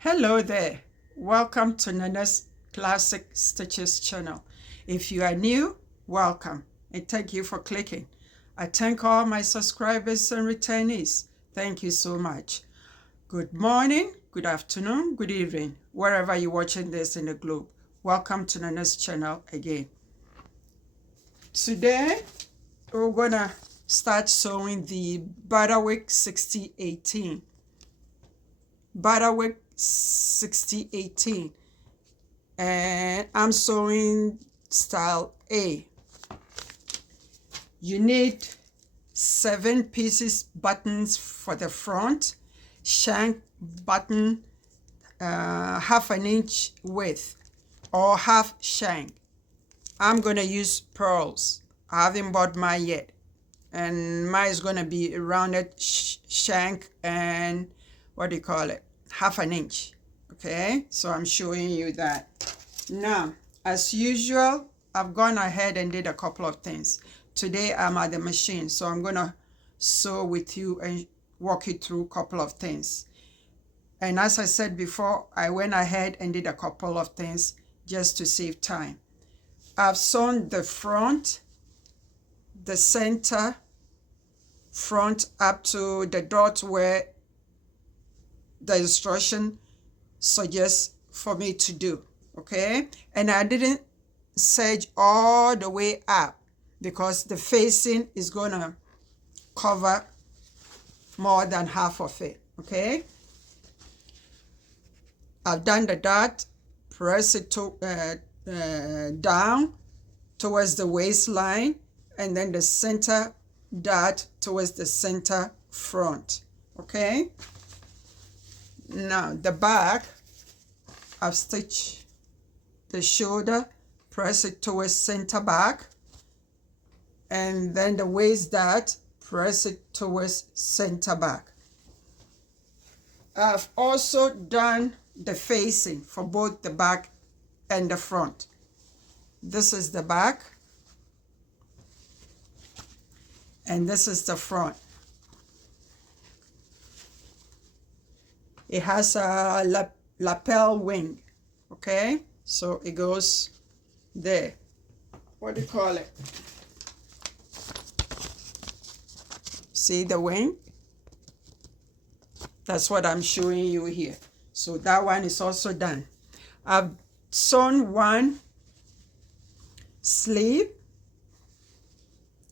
Hello there. Welcome to Nana's Classic Stitches channel. If you are new, welcome and thank you for clicking. I thank all my subscribers and returnees. Thank you so much. Good morning, good afternoon, good evening, wherever you're watching this in the globe. Welcome to Nana's channel again. Today, we're gonna start sewing the Butterwick 6018. Butterwick 6018, and I'm sewing style A. You need 7 pieces buttons for the front, shank button half an inch width or half shank. I'm gonna use pearls. I haven't bought mine yet, and mine is gonna be a rounded shank and what do you call it, half an inch. Okay, so I'm showing you that. Now, as usual, I've gone ahead and did a couple of things. Today I'm at the machine, so I'm gonna sew with you and walk you through a couple of things. And as I said before, I went ahead and did a couple of things just to save time. I've sewn the front, the center, front up to the dot where the instruction suggests for me to do, okay? And I didn't serge all the way up because the facing is gonna cover more than half of it, okay? I've done the dot, press it down towards the waistline, and then the center dot towards the center front, okay? Now the back, I've stitched the shoulder, press it towards center back, and then the waist dot, press it towards center back. I've also done the facing for both the back and the front. This is the back, and this is the front. It has a lapel wing, okay? So it goes there. What do you call it? See the wing? That's what I'm showing you here. So that one is also done. I've sewn one sleeve,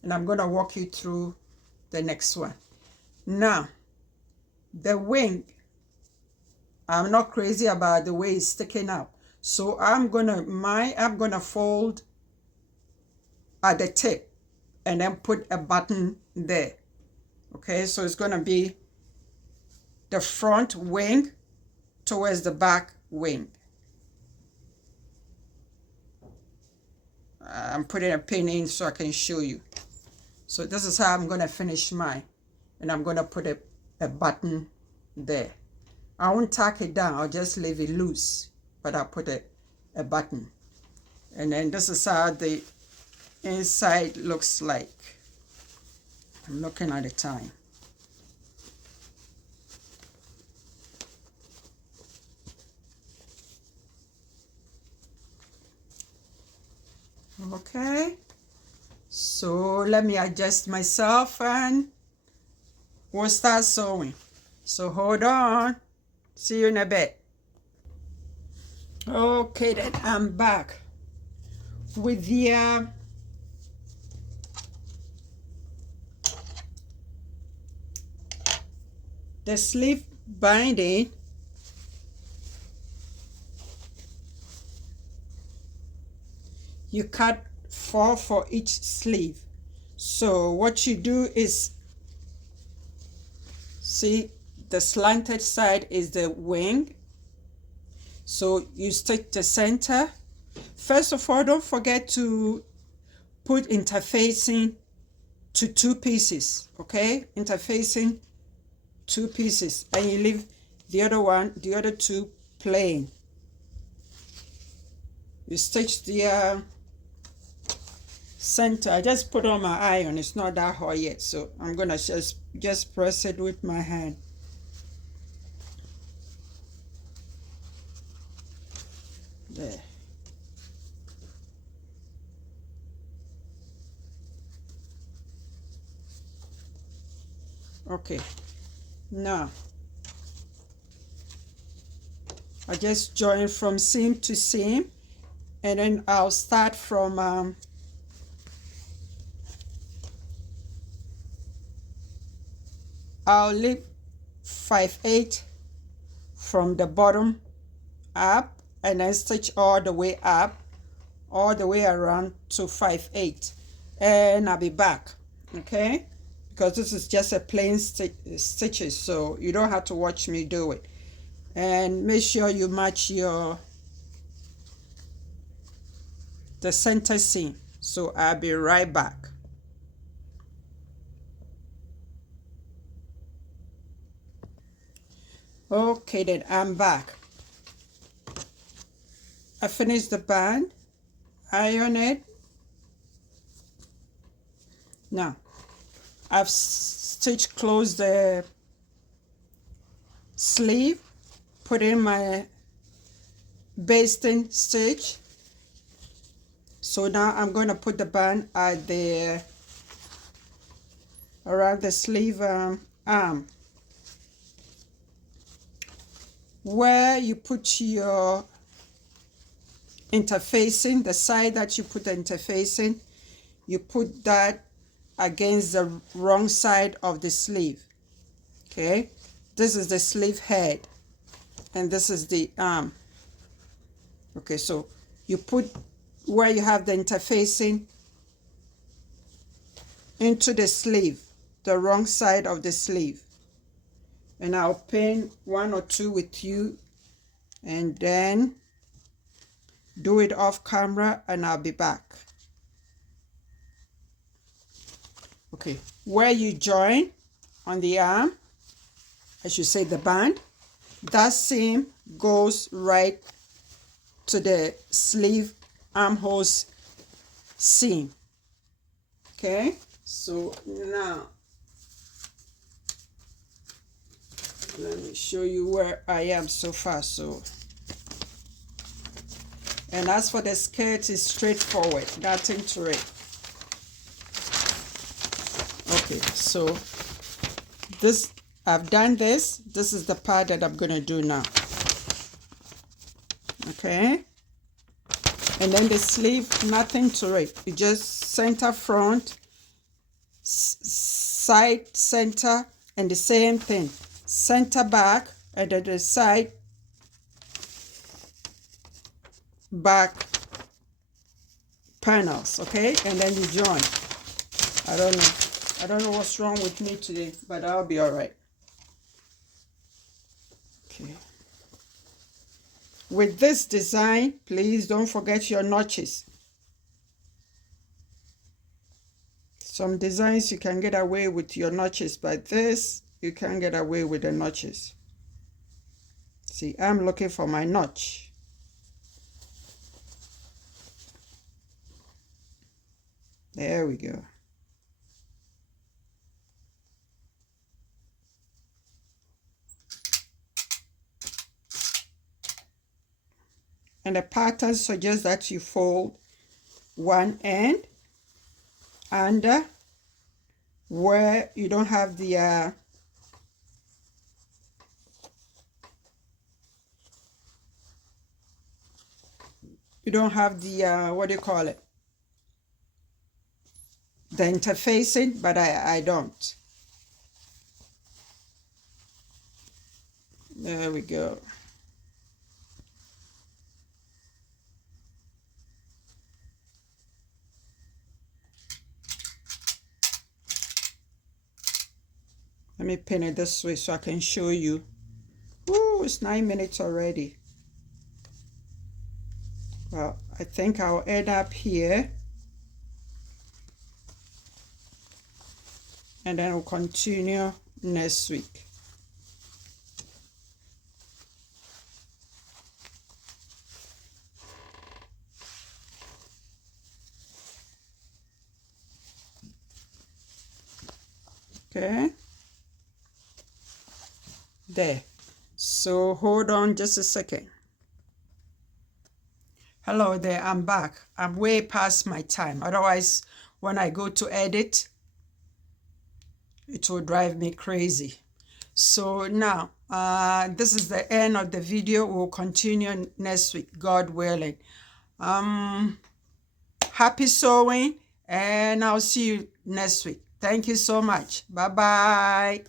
and I'm gonna walk you through the next one. Now, the wing, I'm not crazy about the way it's sticking out. So I'm gonna fold at the tip and then put a button there. Okay, so it's gonna be the front wing towards the back wing. I'm putting a pin in so I can show you. So this is how I'm gonna finish mine. And I'm gonna put a button there. I won't tack it down, I'll just leave it loose, but I'll put a button. And then this is how the inside looks like. I'm looking at the time. Okay, so let me adjust myself and we'll start sewing. So hold on. See you in a bit. Okay, then I'm back with the sleeve binding. You cut 4 for each sleeve. So what you do is, see, the slanted side is the wing. So you stitch the center. First of all, don't forget to put interfacing to 2 pieces, okay? Interfacing 2 pieces, and you leave the other 2 plain. You stitch the center. I just put on my iron, it's not that hot yet, so I'm gonna just press it with my hand. There. Okay, now I just join from seam to seam, and then I'll start from I'll leave 5/8 from the bottom up, and then stitch all the way up, all the way around to 5/8, and I'll be back. Okay, because this is just a plain stitches, so you don't have to watch me do it. And make sure you match the center seam. So I'll be right back. Okay, then I'm back. I finished the band, iron it. Now I've stitched close the sleeve, put in my basting stitch. So now I'm going to put the band at the around the sleeve arm, where you put your interfacing, the side that you put the interfacing, you put that against the wrong side of the sleeve. Okay, this is the sleeve head and this is the arm. Okay, so you put where you have the interfacing into the sleeve, the wrong side of the sleeve. And I'll pin 1 or 2 with you and then do it off camera, and I'll be back. Okay, where you join on the arm, I should say the band, that seam goes right to the sleeve armholes seam. Okay, so now let me show you where I am so far. So, and as for the skirt, is straightforward, nothing to it. Okay, so this, I've done this. This is the part that I'm gonna do now. Okay, and then the sleeve, nothing to it. You just center front, side center, and the same thing, center back, and then the side back panels. Okay, and then you join. I don't know what's wrong with me today, but I'll be all right. Okay, with this design, please don't forget your notches. Some designs you can get away with your notches, but this you can't get away with the notches. See, I'm looking for my notch. There we go. And the pattern suggests that you fold one end under where you don't have the what do you call it, the interfacing, but I don't. There we go. Let me pin it this way so I can show you. Ooh, it's 9 minutes already. Well, I think I'll end up here. And then we'll continue next week. Okay. There. So hold on just a second. Hello there, I'm back. I'm way past my time. Otherwise, when I go to edit, it will drive me crazy. So now, this is the end of the video. We'll continue next week, God willing. Happy sewing, and I'll see you next week. Thank you so much. Bye-bye.